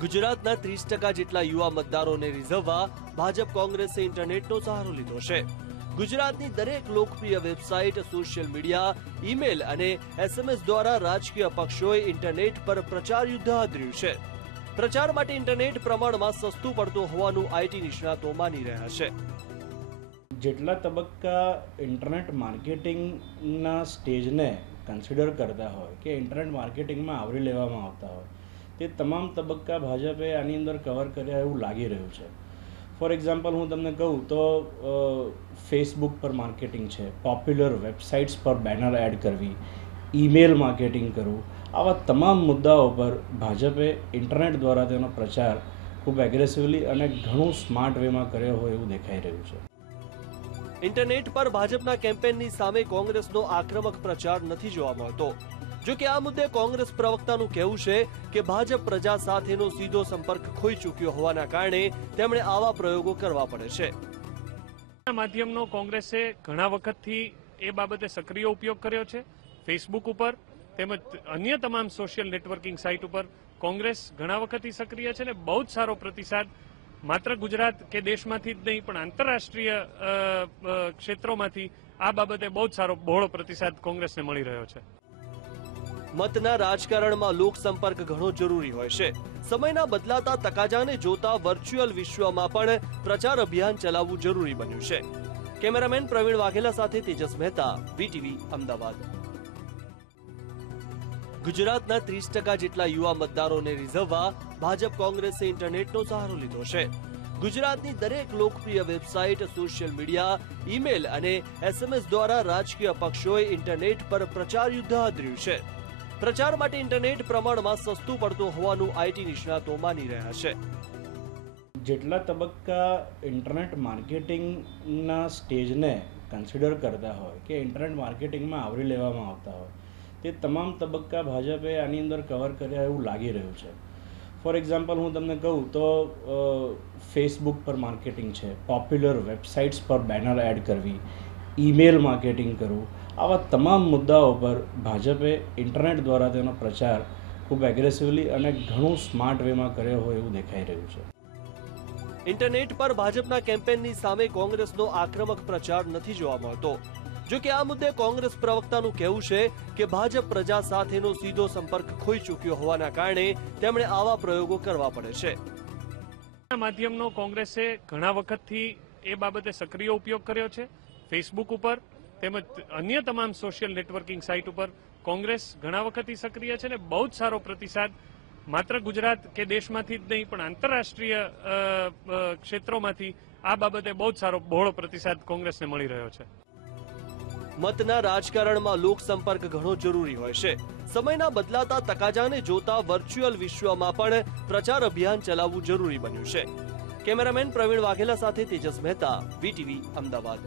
ગુજરાતના ત્રીસ ટકા જેટલા યુવા મતદારોને રીઝવવા ભાજપ કોંગ્રેસે ઇન્ટરનેટનો સહારો લીધો છે. ગુજરાતની દરેક લોકપ્રિય વેબસાઇટ, સોશિયલ મીડિયા, ઈમેલ અને એસએમએસ દ્વારા રાજકીય પક્ષોએ ઇન્ટરનેટ પર પ્રચાર યુદ્ધ આદર્યું છે. પ્રચાર માટે ઇન્ટરનેટ પ્રમાણમાં સસ્તું પડતું હોવાનું આઈટી નિષ્ણાતો માની રહ્યા છે. જેટલા તબક્કા ઇન્ટરનેટ માર્કેટિંગના સ્ટેજને કન્સિડર કરતા હોય કે ઇન્ટરનેટ માર્કેટિંગમાં આવરી લેવામાં આવતા હોય તે તમામ તબક્કા ભાજપે આની અંદર કવર કર્યા એવું લાગી રહ્યું છે. ફોર એક્ઝામ્પલ હું તમને કહું તો ફેસબુક પર માર્કેટિંગ છે પોપ્યુલર વેબસાઇટ્સ પર બેનર એડ કરવી ઈમેલ માર્કેટિંગ કરવું, આવા તમામ મુદ્દાઓ પર ભાજપે ઇન્ટરનેટ દ્વારા તેનો પ્રચાર ખૂબ એગ્રેસિવલી અને ઘણું સ્માર્ટ વેમાં કર્યો હોય એવું દેખાઈ રહ્યું છે. ઇન્ટરનેટ પર ભાજપના કેમ્પેનની સામે કોંગ્રેસનો આક્રમક પ્રચાર નથી જોવા મળતો. જો કે આ મુદ્દે કોંગ્રેસ પ્રવક્તાનું કહેવું છે કે ભાજપ પ્રજા સાથેનો સીધો સંપર્ક ખોઈ ચૂક્યો હોવાના કારણે તેમણે આવા પ્રયોગો કરવા પડે છે. માધ્યમનો કોંગ્રેસે ઘણા વખતથી એ બાબતે સક્રિય ઉપયોગ કર્યો છે. ફેસબુક ઉપર તેમજ અન્ય તમામ સોશિયલ નેટવર્કિંગ સાઇટ ઉપર કોંગ્રેસ ઘણા વખતથી સક્રિય છે ને બહુ જ સારો પ્રતિસાદ માત્ર ગુજરાત કે દેશમાંથી જ નહીં, પણ આંતરરાષ્ટ્રીય ક્ષેત્રોમાંથી આ બાબતે બહુ જ સારો, બહોળો પ્રતિસાદ કોંગ્રેસને મળી રહ્યો છે. મતના રાજકારણમાં લોકસંપર્ક ઘણો જરૂરી હોય છે. સમયના બદલાતા તકાજાને જોતા વર્ચ્યુઅલ વિશ્વમાં પણ પ્રચાર અભિયાન ચલાવવું જરૂરી બન્યું છે. કેમેરામેન પ્રવીણ વાઘેલા સાથે તેજસ મહેતા વીટીવી અમદાવાદ. ગુજરાતના ત્રીસ ટકા જેટલા યુવા મતદારોને રીઝવવા ભાજપ કોંગ્રેસે ઇન્ટરનેટનો સહારો લીધો છે. ગુજરાતની દરેક લોકપ્રિય વેબસાઇટ, સોશિયલ મીડિયા, ઈમેલ અને એસએમએસ દ્વારા રાજકીય પક્ષોએ ઇન્ટરનેટ પર પ્રચાર યુદ્ધ આદર્યું છે. પ્રચાર માટે ઇન્ટરનેટ પ્રમાણમાં સસ્તું પડતું હોવાનું આઈટી નિષ્ણાતો માની રહ્યા છે. જેટલા તબક્કા ઇન્ટરનેટ માર્કેટિંગના સ્ટેજને કન્સિડર કરતા હોય કે ઇન્ટરનેટ માર્કેટિંગમાં આવરી લેવામાં આવતા હોય, તે તમામ તબક્કા ભાજપે આની અંદર કવર કર્યા એવું લાગી રહ્યું છે. ફોર એક્ઝામ્પલ હું તમને કહું તો ફેસબુક પર માર્કેટિંગ છે પોપ્યુલર વેબસાઇટ્સ પર બેનર એડ કરવી ઈમેલ માર્કેટિંગ કરવું. આવા તમામ મુદ્દાઓ પર ભાજપે ઇન્ટરનેટ દ્વારા તેનો પ્રચાર ખૂબ એગ્રેસિવલી અને ઘણું સ્માર્ટ વેમાં કર્યો હોય એવું દેખાઈ રહ્યું છે. ઇન્ટરનેટ પર ભાજપના કેમ્પેનની સામે કોંગ્રેસનો આક્રમક પ્રચાર નથી જોવા મળતો. જો કે આ મુદ્દે કોંગ્રેસ પ્રવક્તાનું કહેવું છે કે ભાજપ પ્રજા સાથેનો સીધો સંપર્ક ખોઈ ચૂક્યો હોવાના કારણે તેમણે આવા પ્રયોગો કરવા પડે છે. માધ્યમનો કોંગ્રેસે ઘણા વખતથી એ બાબતે સક્રિય ઉપયોગ કર્યો છે. ફેસબુક ઉપર તેમજ અન્ય તમામ સોશિયલ નેટવર્કિંગ સાઇટ ઉપર કોંગ્રેસ ઘણા વખતથી સક્રિય છે ને બહુ જ સારો પ્રતિસાદ માત્ર ગુજરાત કે દેશમાંથી જ નહીં, પણ આંતરરાષ્ટ્રીય ક્ષેત્રોમાંથી આ બાબતે બહુ જ સારો બહોળો પ્રતિસાદ કોંગ્રેસને મળી રહ્યો છે. મતના રાજકારણમાં લોક સંપર્ક ઘણો જરૂરી હોય છે. સમયના બદલાતા તકાજાને જોતા વર્ચ્યુઅલ વિશ્વમાં પણ પ્રચાર અભિયાન ચલાવવું જરૂરી બન્યું છે. કેમેરામેન પ્રવીણ વાઘેલા સાથે તેજસ મહેતા, વીટીવી અમદાવાદ.